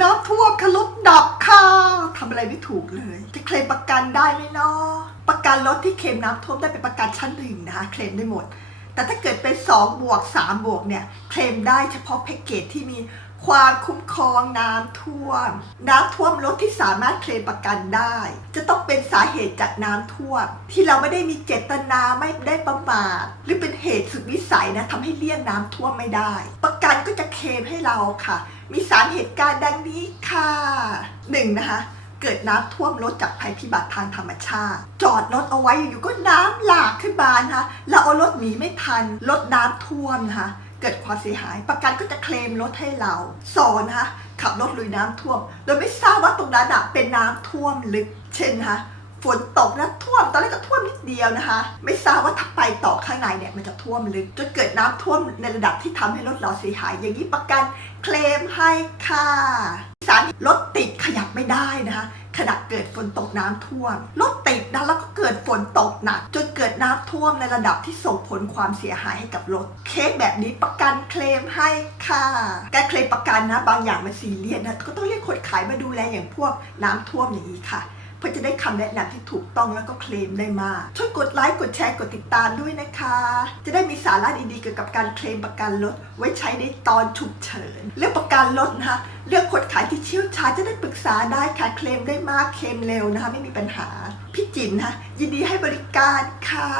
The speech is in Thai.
น้ำท่วมค่ะรถดับค่ะทำอะไรไม่ถูกเลย จะเคลมประกันได้ไหมเนาะประกันรถที่เคลมน้ำท่วมได้เป็นประกันชั้นหนึ่งนะคะเคลมได้หมด แต่ถ้าเกิดเป็น 2 บวก 3 บวกเนี่ย เคลมได้เฉพาะแพ็กเกจที่มีความคุ้มครองน้ำท่วม น้ำท่วมรถที่สามารถเคลมประกันได้ จะต้องเป็นสาเหตุจากน้ำท่วม ที่เราไม่ได้มีเจตนาไม่ได้ประมาทหรือเป็นเหตุสุดวิสัยนะทำให้เลี่ยงน้ำท่วมไม่ได้ กันก็จะเคลมให้เราค่ะ มีสามเหตุการณ์ดังนี้ค่ะหนึ่งนะคะเกิดน้ำท่วมรถจากภัยพิบัติทางธรรมชาติ จอดรถเอาไว้อยู่ๆก็น้ำหลากขึ้นมานะคะเราเอารถหนีไม่ทันรถน้ำท่วมนะคะเกิดความเสียหาย ประกันก็จะเคลมรถให้เราสองนะคะขับรถลุยน้ำท่วม โดยไม่ทราบว่าตรงนั้นเป็นน้ำท่วมลึกเช่นนะคะ ฝนตกนะท่วมตอนแรกก็ท่วมนิดเดียวนะคะ ไม่ทราบว่าถ้าไปต่อข้างในเนี่ยมันจะท่วมลึกจนเกิดน้ำท่วมในระดับที่ทำให้รถเราเสียหาย อย่างนี้ประกันเคลมให้ค่ะสารรถติดขยับไม่ได้นะคะขณะเกิดฝนตกน้ำท่วมรถติดนะแล้วก็เกิดฝนตกหนักจนเกิดน้ำท่วมในระดับที่ส่งผลความเสียหายให้กับรถ เคสแบบนี้ประกันเคลมให้ค่ะการเคลมประกันนะ บางอย่างมันซีเรียสนะก็ต้องเรียกคนขายมาดูแลอย่างพวกน้ำท่วมอย่างนี้ค่ะ เพื่อจะได้คำแนะนำที่ถูกต้องแล้วก็เคลมได้มากช่วยกดไลค์กดแชร์กดติดตามด้วยนะคะ จะได้มีสาระดีๆเกี่ยวกับการเคลมประกันรถไว้ใช้ในตอนฉุกเฉินเรื่องประกันรถนะคะเลือกคนขายที่เชี่ยวชาญจะได้ปรึกษาได้ค่ะเคลมได้มากเคลมเร็วนะคะ ไม่มีปัญหา พี่จิ๋นะคะยินดีให้บริการค่ะ